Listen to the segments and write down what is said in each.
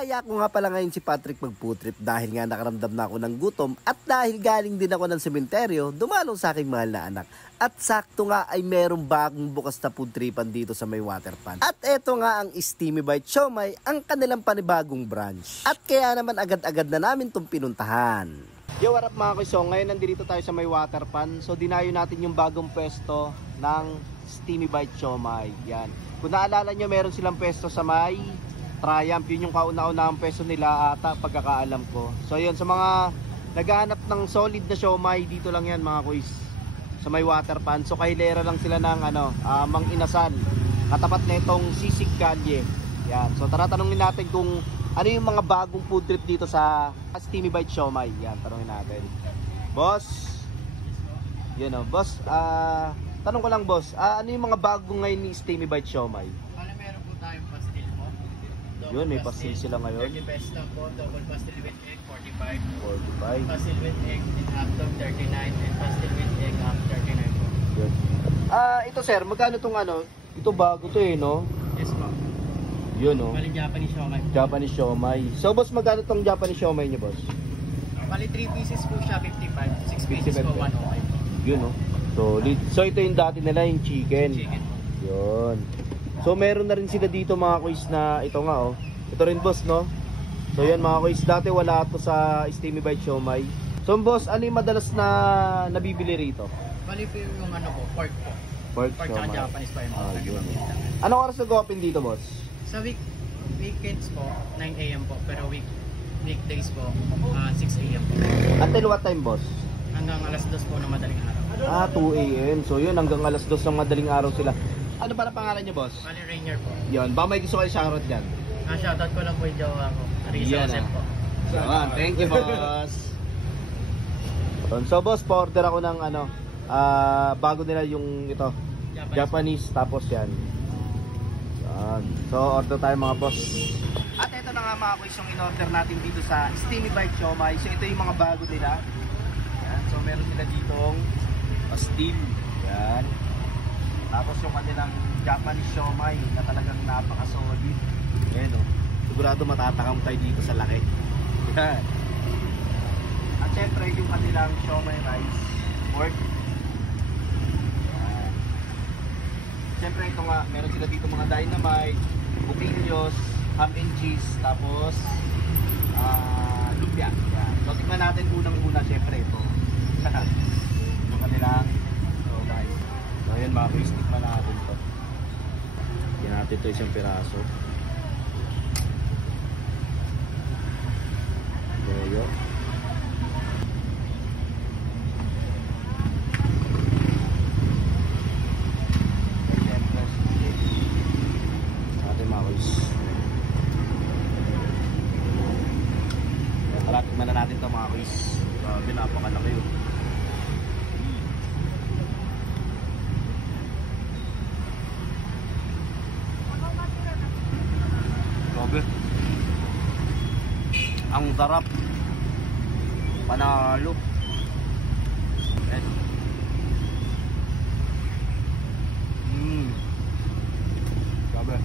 Niyaya ko nga pala ngayon si Patrick mag-food trip dahil nga nakaramdam na ako ng gutom at dahil galing din ako ng sementeryo, dumalo sa aking mahal na anak. At sakto nga ay merong bagong bukas na food tripan dito sa may waterpan. At eto nga ang Steamy Bite Siomai, ang kanilang panibagong branch. At kaya naman agad-agad na namin itong pinuntahan. Yo, what up mga kuys? So ngayon nandito tayo sa may waterpan. So dinayo natin yung bagong pwesto ng Steamy Bite Siomai. Yan. Kung naalala nyo, meron silang pwesto sa may Triumph. Yun yung kauna-unahang pwesto nila ata, pagkakaalam ko. So yun, sa mga naghahanap ng solid na siomai, dito lang yan mga kuys, sa may waterpan. So kahilera lang sila ng Mang Inasal, katapat na itong Sisig Calle. Yan. So tara tanungin natin kung ano yung mga bagong food trip dito sa Steamy Bite Siomai. Yan, tanungin natin. Boss, yun o, boss, tanong ko lang boss, ano yung mga bagong ngayon ni Steamy Bite Siomai? Meron po tayong pastil po. Yun, may pastil sila ngayon. 30 pesos lang po, double pastil with egg, 45. 45. Pastil with egg in after 39 and pastil with egg after 39 po. Good. Ito sir, magkano tong ito bago to no? Yes po. Yun no? Bali Japanese siomai. Japanese siomai. So boss, magkano tong Japanese siomai niyo boss? Bali 3 pieces po siya, 55. 6 pieces po, 105 po. Yun no? So ito yung dati nila, yung chicken. Chicken. Yun. So meron na rin sila dito mga kuys na ito nga oh. Ito rin boss no? So yan mga kuys, dati wala to sa Steamy Bite Siomai. So boss, ano yung madalas na nabibili rito? Bali po yung pork po. Pork Tsaka siomai. Japanese pa yung Yun. Anong oras nag-open dito boss? Sa weekends po, 9 AM po. Pero weekdays po, 6 AM po. Until what time boss? Hanggang alas 2 po na madaling araw. 2 AM. So yun, hanggang alas 2 ng madaling araw sila. Ano para pangalan niyo boss? Bali Rainier po. Yun, baka may gusto kayo shoutout dyan. Shoutout ko lang po yung jowa ko. Arisa Joseph po. Thank you boss. So boss, pa-order ako ng bago nila yung ito, Japanese tapos yan. So order tayo mga boss. At ito na nga mga kuys yung in-order natin dito sa Steamy Bite Siomai. So ito yung mga bago nila. Yan. So meron sila ditong pastil. Yan. Tapos yung kanilang Japanese siomai na talagang napaka-solid. Ayan o. Sigurado matatakam tayo dito sa laki. Yan. At syempre yung kanilang siomai rice. Pork. Yan. Syempre ito nga, meron sila dito mga dynamite, bukillos, ham and cheese, tapos lumpia. Yan. So tingnan natin unang-una syempre ito. Yung kanilang siomai. So ayan mga kuys, tikman natin ito. Yan natin ito isang piraso. Goyo. Natin mga kuys. Tara, tikman na natin ito mga kuys. Grabe, napakalaki yun. Ang sarap, panalo. Grabe.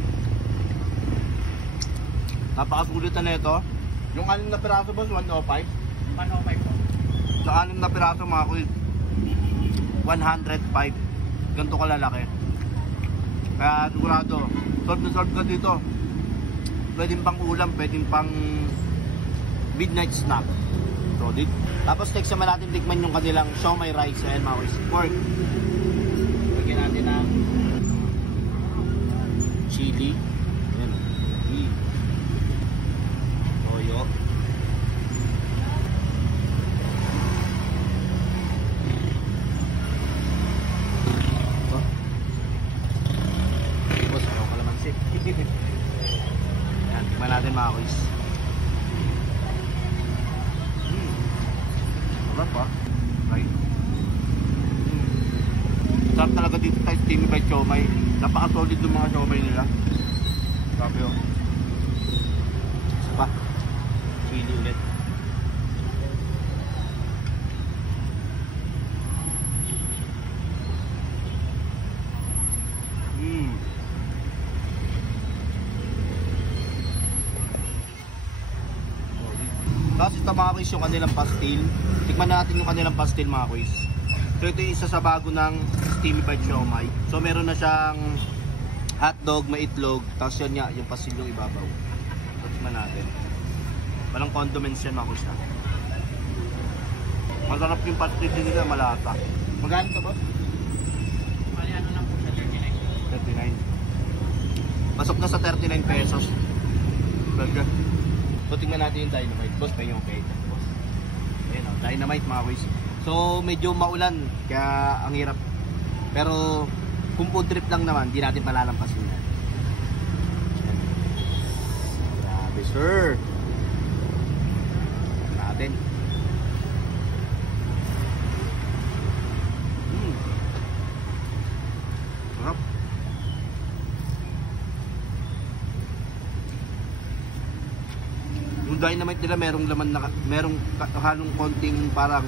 Napakasulit na ito. Yung 6 na piraso boss, 105. 105 po. Sa 6 na piraso mga kuy, 105. Ganito kalalaki. Kaya sigurado, solve na solve ka dito. Pwedeng pang ulam, pwedeng pang midnight snack. So, tapos next naman natin tikman yung kanilang siomai rice. Ayan mga kuys, pork. Lagyan natin ng chili. Ayan. Toyo. Tapos ayaw kalamansi. Ayan, tikman natin mga kuys. Sarap ha? Right. Sarap talaga dito tayo sa Steamy Bite Siomai. Napaka-solid ng mga siomai nila. Grabe yun. Isa pa. Chili ulit. ito mga kuys yung kanilang pastil. Tikman natin yung kanilang pastil mga kuys. So ito yung isa sa bago ng Steamy Bite Siomai. So meron na siyang hotdog, may itlog, tapos yan nga, yung pastil yung ibabaw. So tikman natin. Walang condiments yan mga kuys ha. Masarap yung pastil din nila, malata. Magkano ito ba? Bali ano lang po siya, 39. Pasok na sa 39 pesos. Burger. So tingnan natin yung Dynamite. Boss, may yung okay. Ayan o, Dynamite mga kuys. So medyo maulan, kaya ang hirap. Pero kung food trip lang naman, di natin palalampasin yan. Grabe sir. Natin. Sarap. Yung Dynamite nila merong laman na merong halong konting parang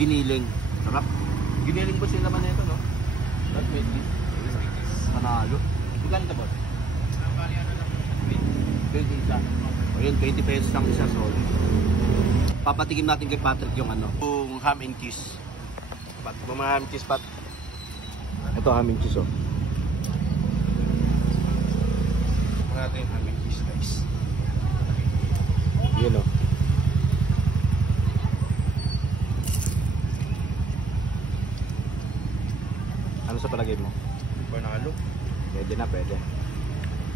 giniling. Sarap. Giniling po yung laman nito, no? Not medley. Panalo. Magkano ito, boss? Bali ano lang po siya, 20 isa. Ayun, 20 pesos lang isa, solid. Papatikim natin kay Patrick yung ano, yung ham and cheese. Pat, mga ham and cheese, Pat. Ito ham and cheese, oh. Mga natin yung ham and cheese, guys. Yun, oh. Ano sa palagay mo? Panalo. Pwede na, pwede.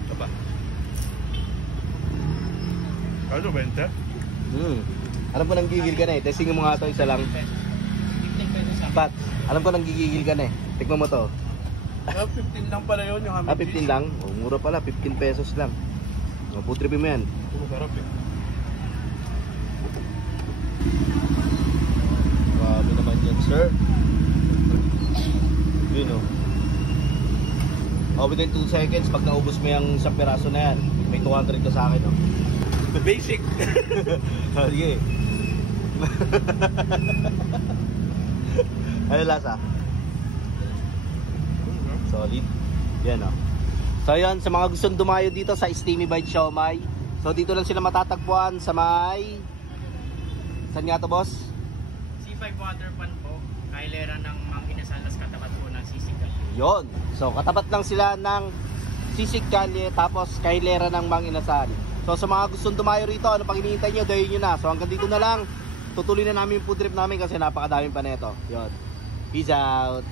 Ito ba? Ano, 20? Alam ko nang gigil ka na eh. Testingin mo nga ito, isa lang. 15 pesos sa Pat, alam ko nang gigigil ka na eh. Tikman mo to. 15 lang pala yun yung hamid. 15 lang? Oh, mura pala, 15 pesos lang. Oh, putripin mo yan. Ito masarap eh. Grabe naman yan, sir. Yun oh. Oh, within 2 seconds, pag naubos mo yung isang piraso na yan, may 200 ka sa akin, oh. Basic. Oh, sige. Ano lasa? Solid. Yan oh. So yan, sa mga gustong dumayo dito sa Steamy Bite Siomai. So dito lang sila matatagpuan sa may... Saan nga to, boss? C5 water pan po, kailera ng Mang Inasalas, katapat po ng Sisig. Yon. So katapat lang sila ng Sisig Kalye, tapos kahilera ng Mang Inasal. So sa mga gustong dumayo rito, ano pang hinihintay nyo, dayon nyo na. So hanggang dito na lang. Tutuloy na namin yung food trip namin kasi napakadaming pa neto. Yon. Peace out.